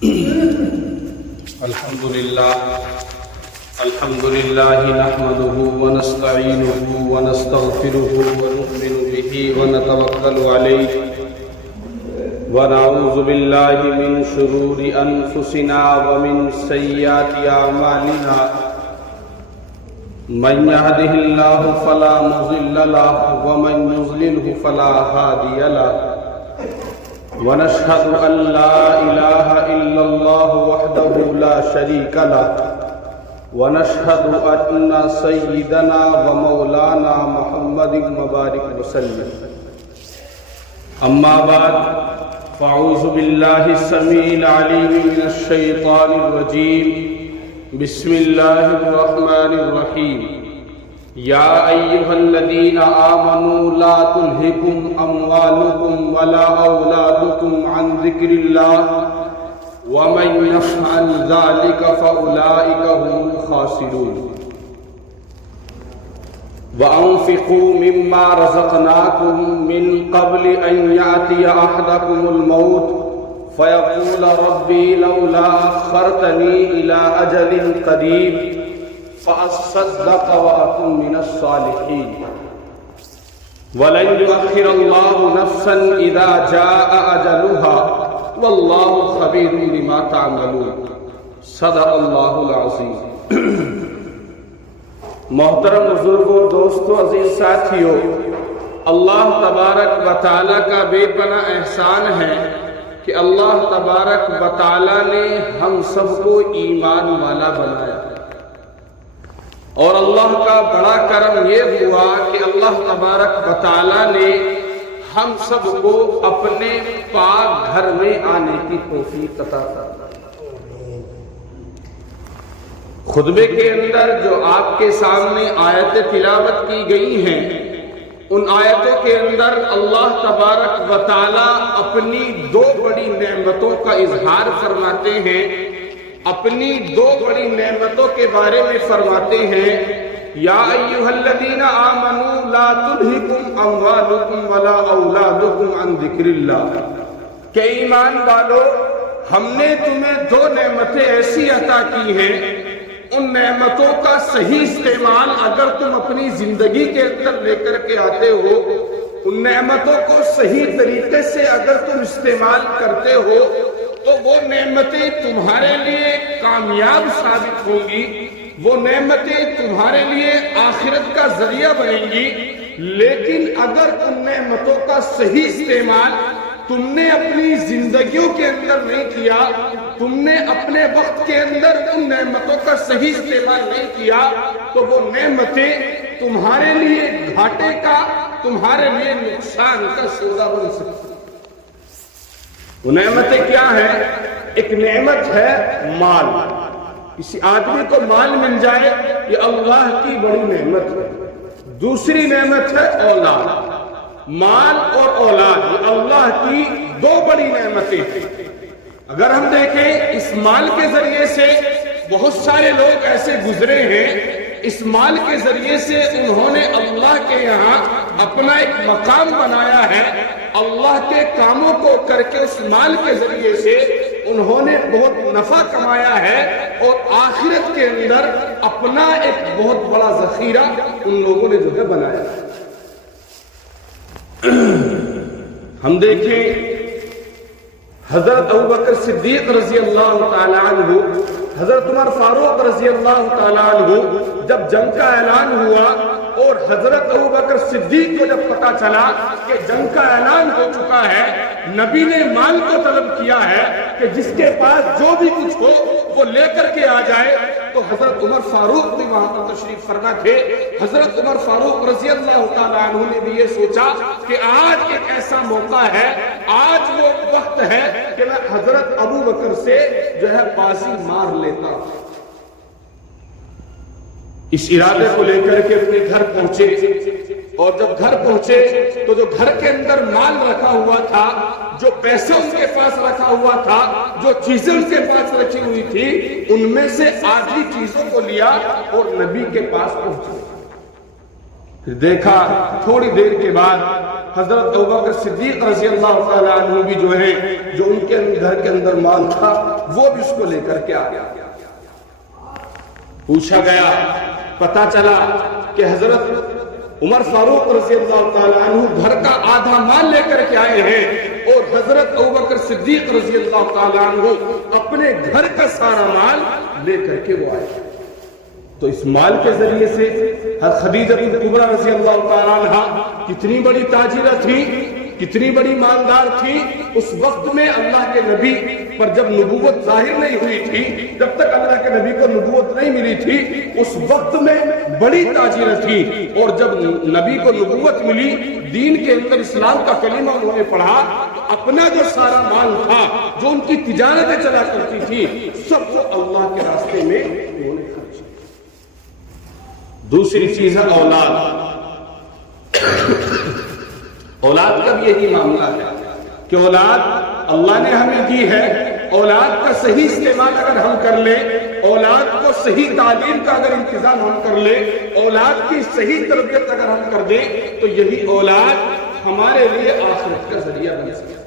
الحمد لله نحمده ونستعينه ونستغفره ونؤمن به ونتوكل عليه ونعوذ بالله من شرور أنفسنا ومن سيئات أعمالنا من يهده الله فلا مضل له ومن يضلله فلا هادي له ونشهد أن لا إله إلا الله وحده لا شريك له ونشهد أن سيدنا ومولانا محمد مبارك وسلم أما بعد فأعوذ بالله السميع العليم من الشيطان الرجيم بسم الله الرحمن الرحيم يا أيها الذين آمنوا لا تلهكم أموالكم ولا أولادكم عن ذكر الله ومن يفعل ذلك فأولئك هم الخاسرون وأنفقوا مما رزقناكم من قبل أن يأتي أحدكم الموت فيقول ربي لولا أخرتني إلى أجل قريب فأصدق وأكن من الصالحين ولن يؤخر الله نفسا إذا جاء أجلها والله خبير بما تعملون صدق اللہ العظیم۔ محترم بزرگوں، دوستوں، عزیز ساتھیوں، اللہ تبارک و تعالیٰ کا بے پناہ احسان ہے کہ اللہ تبارک و تعالیٰ نے ہم سب کو ایمان والا بنایا، اور اللہ کا بڑا کرم یہ ہوا کہ اللہ تبارک و تعالیٰ نے ہم سب کو اپنے پاک گھر میں آنے کی توفیق عطا فرمائی۔ خطبے کے اندر جو آپ کے سامنے آیتیں تلاوت کی گئی ہیں، ان آیتوں کے اندر اللہ تبارک و تعالیٰ اپنی دو بڑی نعمتوں کا اظہار فرماتے ہیں، اپنی دو بڑی نعمتوں کے بارے میں فرماتے ہیں، یا ایھا الذین آمنوا لا تلہکم اموالکم ولا اولادکم عن ذکر اللہ، کہ ایمان والو، ہم نے تمہیں دو نعمتیں ایسی عطا کی ہیں، ان نعمتوں کا صحیح استعمال اگر تم اپنی زندگی کے اندر لے کر کے آتے ہو، ان نعمتوں کو صحیح طریقے سے اگر تم استعمال کرتے ہو تو وہ نعمتیں تمہارے لیے کامیاب ثابت ہوں گی، وہ نعمتیں تمہارے لیے آخرت کا ذریعہ بنیں گی۔ لیکن اگر ان نعمتوں کا صحیح استعمال تم نے اپنی زندگیوں کے اندر نہیں کیا، تم نے اپنے وقت کے اندر ان نعمتوں کا صحیح استعمال نہیں کیا، تو وہ نعمتیں تمہارے لیے گھاٹے کا، تمہارے لیے نقصان کا سودا بن سکتی۔ وہ نعمتیں کیا ہیں؟ ایک نعمت ہے مال، کسی آدمی کو مال مل جائے یہ اللہ کی بڑی نعمت ہے۔ دوسری نعمت ہے اولاد، مال اور اولاد، یہ اللہ کی دو بڑی نعمتیں ہیں۔ اگر ہم دیکھیں اس مال کے ذریعے سے بہت سارے لوگ ایسے گزرے ہیں، اس مال کے ذریعے سے انہوں نے اللہ کے یہاں اپنا ایک مقام بنایا ہے، اللہ کے کاموں کو کر کے اس مال کے ذریعے سے انہوں نے بہت نفع کمایا ہے، اور آخرت کے اندر اپنا ایک بہت بڑا ذخیرہ ان لوگوں نے جو ہے بنایا ہے۔ ہم دیکھیں حضرت ابوبکر صدیق رضی اللہ تعالیٰ عنہ، حضرت عمر فاروق رضی اللہ تعالیٰ عنہ، جب جنگ کا اعلان ہوا اور حضرت ابوبکر صدیق کو جب پتا چلا کہ جنگ کا اعلان ہو چکا ہے، نبی نے مال کو طلب کیا ہے کہ جس کے پاس جو بھی کچھ ہو وہ لے کر کے آ جائے، تو حضرت عمر فاروق بھی وہاں پر تشریف فرما تھے۔ حضرت عمر فاروق رضی اللہ تعالیٰ عنہ نے بھی یہ سوچا کہ آج ایک ایسا موقع ہے، آج وہ وقت ہے کہ میں حضرت ابوبکر سے جو ہے بازی مار لیتا ہوں۔ اس ارادے کو لے کر کے اپنے گھر پہنچے، اور جب گھر پہنچے تو جو گھر کے اندر مال رکھا ہوا تھا، جو پیسے ان کے پاس رکھا ہوا تھا، جو چیزیں ان کے پاس رکھی ہوئی تھی، ان میں سے آدھی چیزوں کو لیا اور نبی کے پاس پہنچے۔ دیکھا تھوڑی دیر کے بعد حضرت ابوبکر صدیق رضی اللہ تعالیٰ عنہ بھی جو ہے جو ان کے گھر کے اندر مال تھا وہ بھی اس کو لے کر کے آ گیا. پوچھا گیا، پتا چلا کہ حضرت عمر فاروق رضی اللہ تعالیٰ عنہ گھر کا آدھا مال لے کر کے آئے ہیں اور حضرت ابوبکر صدیق رضی اللہ تعالیٰ عنہ اپنے گھر کا سارا مال لے کر کے وہ آئے. تو اس مال کے ذریعے سے خدیجہ کبریٰ رضی اللہ تعالیٰ عنہ کتنی بڑی تاجرہ تھی، کتنی بڑی مالدار تھی. اس وقت میں اللہ کے نبی پر جب نبوت ظاہر نہیں ہوئی تھی، جب تک اللہ کے نبی کو نبوت نہیں ملی تھی، اس وقت میں بڑی تاجرہ تھی. اور جب نبی کو نبوت ملی، دین کے اندر اسلام کا کلمہ انہوں نے پڑھا، اپنا جو سارا مال تھا جو ان کی تجارتیں چلا کرتی تھی سب کو اللہ کے راستے میں انہوں نے خرچ کیا. دوسری چیز ہے اولاد. اولاد کا بھی یہی معاملہ ہے کہ اولاد اللہ نے ہمیں دی ہے. اولاد کا صحیح استعمال اگر ہم کر لیں، اولاد کو صحیح تعلیم کا اگر انتظام ہم کر لیں، اولاد کی صحیح تربیت اگر ہم کر دیں تو یہی اولاد ہمارے لیے آخرت کا ذریعہ بن سکتی ہے.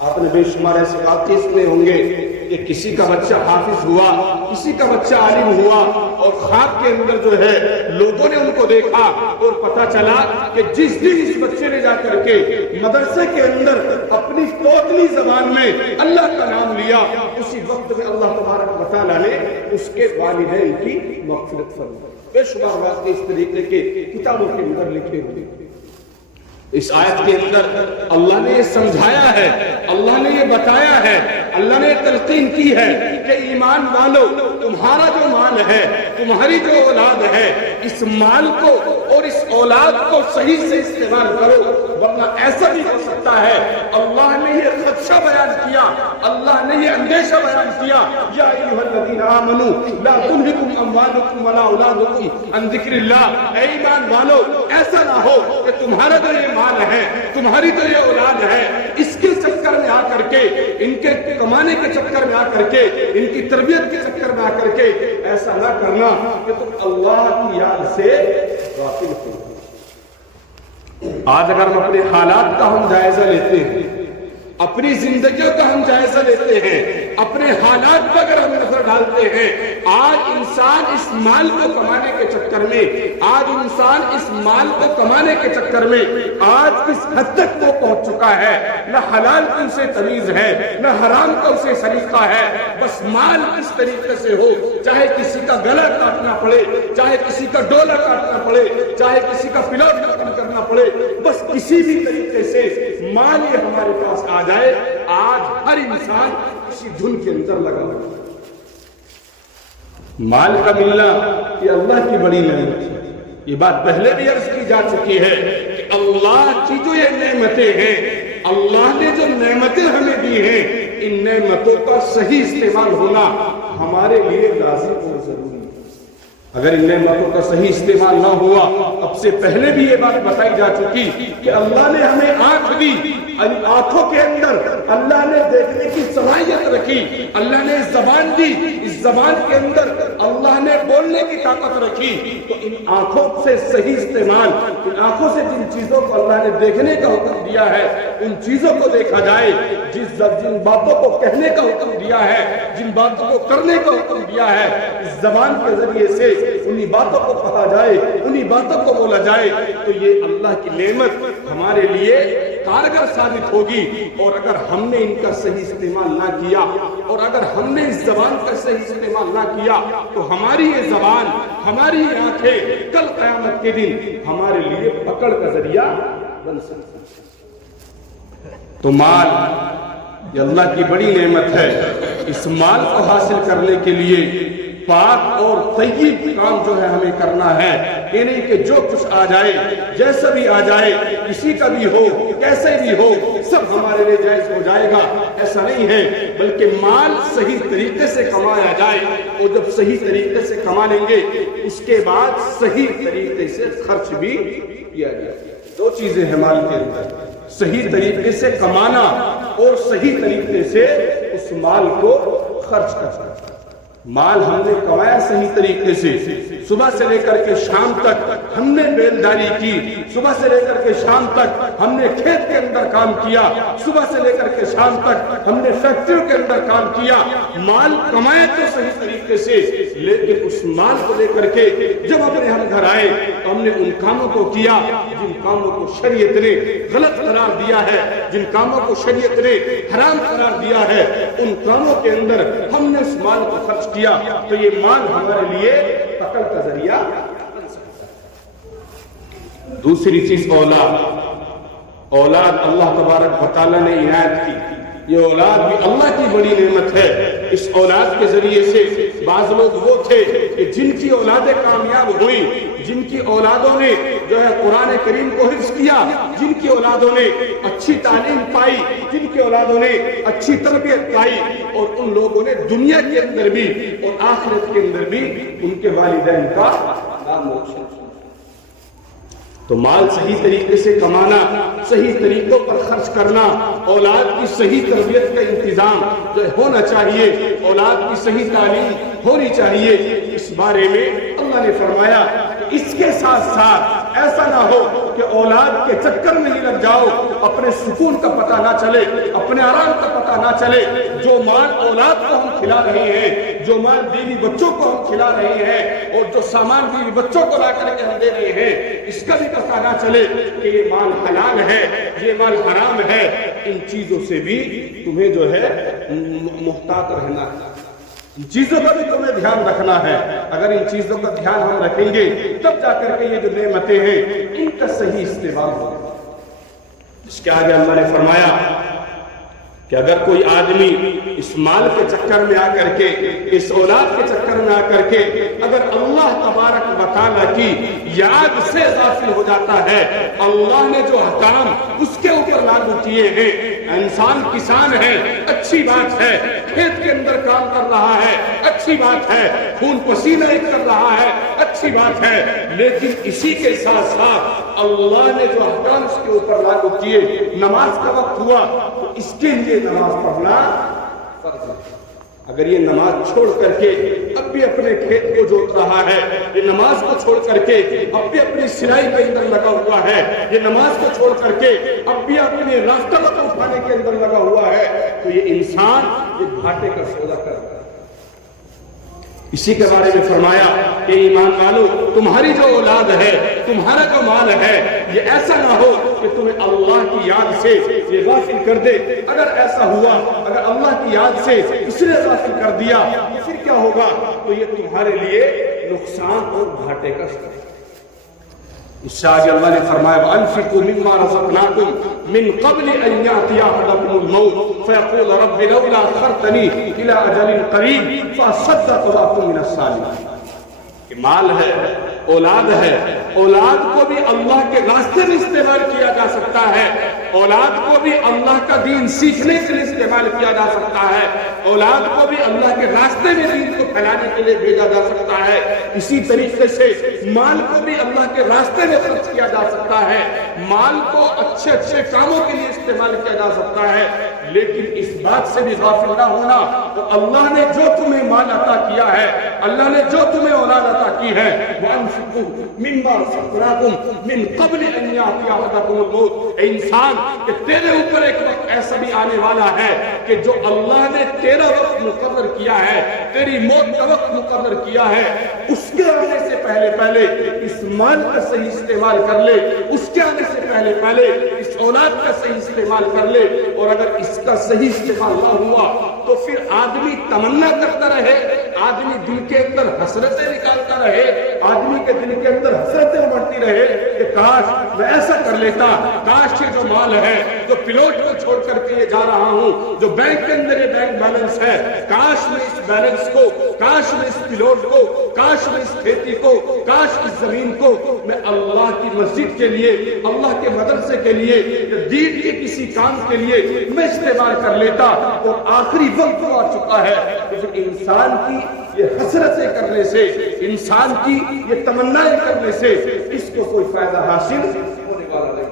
آپ نے بے شمار ایسے واقعے سنے ہوں گے کہ کسی کا بچہ حافظ ہوا، کسی کا بچہ عالم ہوا اور خواب کے اندر جو ہے لوگوں نے ان کو دیکھا اور پتا چلا کہ جس دن اس بچے نے جا کر کے مدرسے کے اندر اپنی توتلی زبان میں اللہ کا نام لیا، اسی وقت میں اللہ تبارک و تعالیٰ نے اس کے والدین کی مغفرت فرمائی. بے شمار واقعے اس طریقے کے کتابوں کے اندر لکھے ہوئے. اس آیت کے اندر اللہ نے یہ سمجھایا ہے، اللہ نے یہ بتایا ہے، اللہ نے تلقین کی ہے کہ ایمان والو، تمہارا جو مال ہے، تمہاری جو اولاد ہے، اس مال کو اور اس اولاد کو صحیح سے استعمال کرو، ورنہ ایسا بھی ہو سکتا ہے اللہ نے یہ خدشہ بیان کیا، اللہ نے یہ اندیشہ بیان کیا، یا ایھا الذین آمنوا لا تلھکم اموالکم ولا اولادکم عن ذکر اللہ. اے ایمان والو، ایسا نہ ہو کہ تمہارا جو یہ مال ہے، تمہاری جو یہ اولاد ہے، اس کے چکر میں آ کر کے، ان کے کمانے کے چکر میں آ کر کے، ان کی تربیت کے چکر میں آ کر کے ایسا نہ کرنا کہ تم اللہ کی یاد سے غافل ہو. آج اگر ہم اپنے حالات کا ہم جائزہ لیتے ہیں، اپنی زندگیوں کا ہم جائزہ لیتے ہیں، اپنے حالات پر اگر ہم نظر ڈالتے ہیں، آج انسان اس مال کو کمانے کے چکر میں، آج انسان اس مال کو کمانے کے چکر میں آج کس حد تک وہ پہنچ چکا ہے. نہ حلال کی اسے تمیز ہے، نہ حرام کا اسے سلیقہ ہے. بس مال کس طریقے سے ہو، چاہے کسی کا گلا کاٹنا پڑے، چاہے کسی کا ڈولا کاٹنا پڑے، چاہے کسی کا پلاٹ ختم کرنا پڑے، بس کسی بھی طریقے سے مال یہ ہمارے پاس آ جائے. آج ہر انسان کسی دھن کے اندر لگا ہوا ہے. مال کا ملنا یہ اللہ کی بڑی نعمت ہے. یہ بات پہلے بھی عرض کی جا چکی ہے کہ اللہ کی جو یہ نعمتیں ہیں، اللہ نے جو نعمتیں ہمیں دی ہیں، ان نعمتوں کا صحیح استعمال ہونا ہمارے لیے لازم اور ضروری ہے. اگر ان نعمتوں کا صحیح استعمال نہ ہوا، اب سے پہلے بھی یہ بات بتائی جا چکی کہ اللہ نے ہمیں آنکھ دی، آنکھوں کے اندر اللہ نے دیکھنے کی صلاحیت رکھی، اللہ نے زبان دی، اس زبان کے اندر اللہ نے بولنے کی طاقت رکھی. تو ان آنکھوں سے صحیح استعمال، ان آنکھوں سے جن چیزوں کو اللہ نے دیکھنے کا حکم دیا ہے ان چیزوں کو دیکھا جائے، جن باتوں کو کہنے کا حکم دیا ہے، جن باتوں کو کرنے کا حکم دیا ہے، اس زبان کے ذریعے سے انہی باتوں کو کہا جائے، انہی باتوں کو بولا جائے، تو یہ اللہ کی نعمت ہمارے لیے کارگر ثابت ہوگی. اور اگر ہم نے ان کا صحیح استعمال نہ کیا، اور اگر ہم نے اس زبان کا صحیح استعمال نہ کیا، تو ہماری یہ زبان، ہماری یہ آنکھیں کل قیامت کے دن ہمارے لیے پکڑ کا ذریعہ بن سکتی ہے. تو مال یہ اللہ کی بڑی نعمت ہے. اس مال کو حاصل کرنے کے لیے پاک اور طیب کام جو ہے ہمیں کرنا ہے. یہ نہیں کہ جو کچھ آ جائے، جیسا بھی آ جائے، کسی کا بھی ہو، کیسے بھی ہو، سب ہمارے لیے جائز ہو جائے گا، ایسا نہیں ہے. بلکہ مال صحیح طریقے سے کمایا جائے، اور جب صحیح طریقے سے کما لیں گے اس کے بعد صحیح طریقے سے خرچ بھی کیا جائے. دو چیزیں ہیں مال کے اندر: صحیح طریقے سے کمانا اور صحیح طریقے سے اس مال کو خرچ کرنا. माल हमने कमाया सही तरीके से, सुबह से लेकर के शाम तक हमने बेलदारी की, सुबह से लेकर के शाम तक हमने खेत के अंदर काम किया, सुबह से लेकर के शाम तक हमने फैक्ट्रियों के अंदर काम किया। माल कमाए तो सही तरीके से, लेकिन उस माल को लेकर के जब अपने हम घर आए तो हमने उन कामों को किया जिन कामों को शरीयत ने गलत करार दिया है, जिन कामों को शरीयत ने हराम करार दिया है, उन कामों के अंदर हमने उस माल को खर्च किया, तो ये माल हमारे लिए तकल का जरिया बन सकता है। दूसरी चीज औलाद। औलाद अल्लाह तबारक व तआला ने इनायत की, ये औलाद भी अल्लाह की बड़ी नेमत है। इस औलाद के जरिए से बाज लोग वो थे कि जिनकी औलादें कामयाब हुई, जिनकी औलादों ने जो है कुरान करीम को हिफ्ज़ किया, जिनकी औलादों ने अच्छी तालीम पाई, जिनकी औलादों ने अच्छी तरबियत पाई, और उन लोगों ने दुनिया के अंदर भी और आखिरत के अंदर भी उनके वालिदैन का नाम रोशन। तो माल सही तरीके से कमाना, सही तरीकों पर खर्च करना, औलाद की सही तरबियत का इंतजाम जो होना चाहिए, औलाद की सही तालीम होनी चाहिए। इस बारे में अल्लाह ने फरमाया इसके साथ साथ ऐसा ना हो कि औलाद के चक्कर में ही लग जाओ, अपने सुकून का पता ना चले, अपने आराम का पता ना चले। जो माल औलाद को हम खिला रहे हैं, जो माल बीवी बच्चों को हम खिला रहे हैं, और जो सामान बीवी बच्चों को ला करके हम दे रहे हैं, इसका भी पता ना चले कि ये माल हलाल है, ये माल हराम है। इन चीजों से भी तुम्हें जो है मुहतात रहना है, इन चीजों का भी तुम्हें ध्यान रखना है। अगर इन चीजों का ध्यान हम रखेंगे तब जाकर के ये जो नेमतें हैं इनका सही इस्तेमाल होगा। इसके आगे अल्लाह ने फरमाया कि अगर कोई आदमी इस माल के चक्कर में आकर के, इस औलाद के चक्कर में आकर के अगर अल्लाह तबारक व तआला की याद से गाफिल हो जाता है, अल्लाह ने जो हकाम उसके ऊपर लागू किए हैं, इंसान किसान है, अच्छी बात है, खेत के अंदर काम कर रहा है, अच्छी बात है, खून पसीना एक कर रहा है, अच्छी बात है, लेकिन इसी के साथ साथ अल्लाह ने जो हकाम उसके ऊपर लागू किए, नमाज का वक्त हुआ तो इसके लिए नमाज पढ़ना फर्ज है। अगर ये नमाज छोड़ करके अब भी अपने खेत को जोत रहा है, ये नमाज को छोड़ करके अब भी अपनी सिलाई के अंदर लगा हुआ है, ये नमाज को छोड़ करके अब भी अपने रास्ता को उठाने के अंदर लगा हुआ है, तो ये इंसान ये घाटे का सौदा कर रहा है। इसी के बारे में फरमाया कि ईमान वालों, तुम्हारी जो औलाद है, तुम्हारा जो माल है, ये ऐसा ना हो कि तुम्हें अल्लाह की याद से ये गाफिल कर दे। अगर ऐसा हुआ, अगर अल्लाह की याद से इसने गाफिल कर दिया, फिर क्या होगा? तो ये तुम्हारे लिए नुकसान और घाटे का सबब है। इससे आगे अल्लाह ने फरमाया वअनफिकू मिम्मा रज़क़नाकुम मिन क़ब्ल अन यातिया अहदकुमुल मौत फयक़ूल रब्बि लौला अख़रतनी इला अजलिन क़रीब फ़असद्दक़ व अकुन मिनस सालिहीन। कि माल है, औलाद है, औलाद को भी अल्लाह के रास्ते में इस्तेमाल किया जा सकता है, औलाद को भी अल्लाह का दीन सीखने के लिए इस्तेमाल किया जा सकता है, औलाद को भी अल्लाह के रास्ते में दीन को फैलाने के लिए भेजा जा सकता है। इसी तरीके से माल को भी अल्लाह के रास्ते में खर्च किया जा सकता है, माल को अच्छे अच्छे कामों के लिए इस्तेमाल किया जा सकता है। लेकिन इस बात से भी गाफिल ना होना तो अल्लाह ने जो तुम्हें माल अता किया है, अल्लाह ने जो तुम्हें औलाद अता की है, वअनफिकू मिम्मा रज़क़नाकुम मिन क़ब्ल अन यातिया अहदकुमुल मौत। इंसान कि तेरे ऊपर एक वक्त ऐसा भी आने वाला है कि जो अल्लाह ने तेरा वक्त मुकर्रर किया है, तेरी मौत का वक्त मुकर्रर किया है, उसके आने से पहले पहले इस माल का सही इस्तेमाल कर ले, उसके आने से पहले पहले इस औलाद का सही इस्तेमाल कर ले। और अगर इसका सही इस्तेमाल ना हुआ तो फिर आदमी तमन्ना करता रहे, आदमी दिल के अंदर हसरतें निकालता रहे, आदमी के दिल के अंदर हसरतें उमड़ती रहे कि काश मैं ऐसा कर लेता, काश ये जो माल है, जो पिलोट को छोड़ करके ये जा रहा हूं, जो बैंक के अंदर ये बैंक बैलेंस है, काश मैं इस बैलेंस को, काश मैं इस पिलोट को, काश मैं इस खेती को, काश इस जमीन को मैं अल्लाह की मस्जिद के लिए, अल्लाह के मदरसे के लिए, दीन के किसी काम के लिए मैं इस्तेमाल कर लेता। और आखिरी वक्त आ चुका है कि इंसान की ये हसरतें करने से, इंसान की ये तमन्नाएं करने से इसको कोई फायदा हासिल होने वाला नहीं।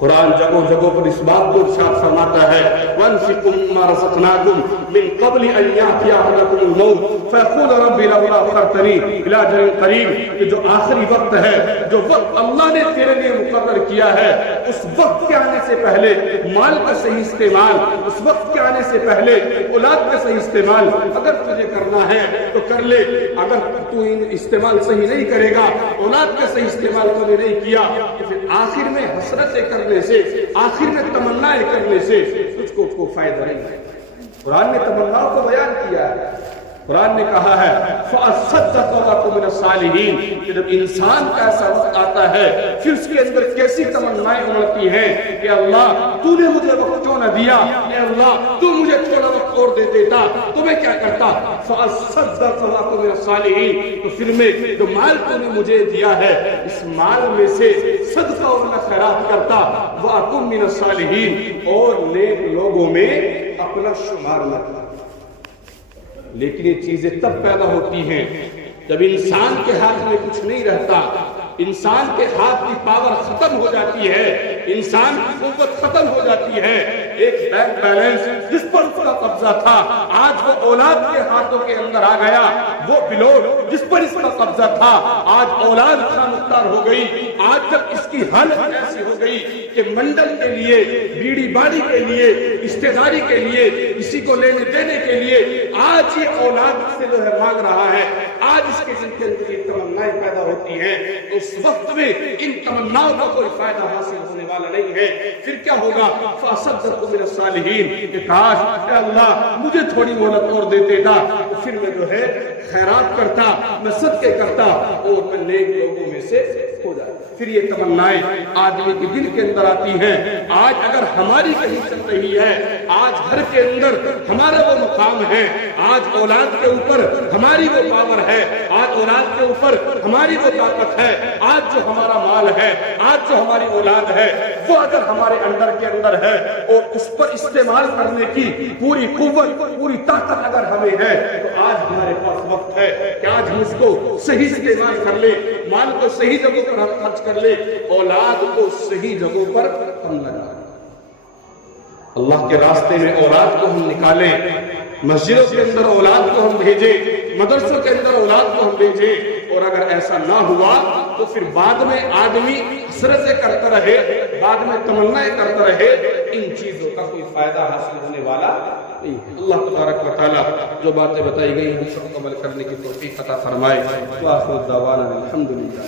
कुरान जगह जगह पर इस बात को इरशाद फरमाता है, वन्फिकू मिम्मा रज़क़नाकुम मिन क़ब्लि अन यातिया अहदकुमुल मौत फ़यक़ूल रब्बी लौला अख़रतनी इला अजलिन क़रीब, कि जो आखिरी वक्त है, जो वक्त अल्लाह ने तेरे लिए मुकर्रर किया है, उस वक्त के आने से पहले माल का सही इस्तेमाल, उस वक्त के आने से पहले औलाद का सही इस्तेमाल अगर तुझे करना है तो कर ले। अगर तू इस्तेमाल सही नहीं करेगा, औलाद का सही इस्तेमाल तूने नहीं किया, तो फिर आखिर में हसरतें करने से, आखिर में तमन्नाएं करने से तुझको कोई फायदा नहीं है। कुरान ने तमन्नाओं को बयान किया है। कुरान ने कहा है फ़अस्सद्दक़ व अकुन मिनस सालिहीन, कि जब इंसान का ऐसा वक्त आता है फिर उसके अंदर कैसी तमन्नाएं उमड़ती हैं कि अल्लाह तूने मुझे वक्त क्यों न दिया, या अल्लाह तू मुझे थोड़ा वक्त और दे देता तो मैं क्या करता। फ़अस्सद्दक़ व अकुन मिनस सालिहीन, तो फिर मैं जो माल तूने मुझे दिया है इस माल में से सदका और मैं खैरात करता, व अकुन मिनस सालिहीन, और नेक लोगों में अपना शुमार न करता। लेकिन ये चीजें तब पैदा होती हैं जब इंसान के हाथ में कुछ नहीं रहता, इंसान के हाथ की पावर खत्म हो जाती है, इंसान की कुव्वत खत्म हो जाती है। एक बैंक बैलेंस जिस पर उसका कब्जा था आज वो औलाद के हाथों के अंदर आ गया, वो पिलोट जिस पर इसका कब्जा था आज औलाद खामुख्तार हो गई। आज जब इसकी हालत ऐसी हो गई कि मंडल के लिए, बीड़ी बाड़ी के लिए, रिश्तेदारी के लिए, किसी को लेने देने के लिए आज ये औलाद से जो है मांग रहा है, आज इसके दिल के अंदर ये तमन्नाएं पैदा होती हैं, तो उस वक्त में इन तमन्नाओं का कोई फायदा हासिल होने वाला नहीं है। फिर क्या होगा, फ़अस्सद्दक़ मिनस सालिहीन, कि काश अल्लाह मुझे थोड़ी मोहलत और दे देता, तो फिर मैं जो है खैरात करता, मैं सदके करता और मैं नेक लोगों में से हो जाता। फिर ये तमन्नाएं आदमी के दिल के अंदर आती हैं। आज अगर हमारी कहीं चल रही है, आज घर के अंदर हमारा वो मुकाम है, आज औलाद के ऊपर हमारी वो पावर है, आज औलाद के ऊपर हमारी वो ताकत है, आज जो हमारा माल है, आज जो हमारी औलाद है, वो अगर हमारे अंदर के अंदर है और उस पर इस्तेमाल करने की पूरी कुव्वत, पूरी ताकत अगर हमें है, तो आज हमारे पास वक्त है कि आज हम उसको सही इस्तेमाल कर ले, माल को सही जगह पर हम खर्च कर ले, औलाद को सही जगहों पर हम लगाएं, अल्लाह के रास्ते में औलाद को हम निकालें, मस्जिदों के अंदर औलाद को हम भेजें, मदरसों के अंदर औलाद को हम भेजें। और अगर ऐसा ना हुआ तो फिर बाद में आदमी हसरतें करता रहे, बाद में तमन्नाएं करता रहे, इन चीजों का कोई फायदा हासिल होने वाला नहीं है। अल्लाह तबारक व तआला जो बातें बताई गई उन सब अमल करने की तौफीक अता फरमाए। व आखिर दावाना अल्हम्दुलिल्लाह।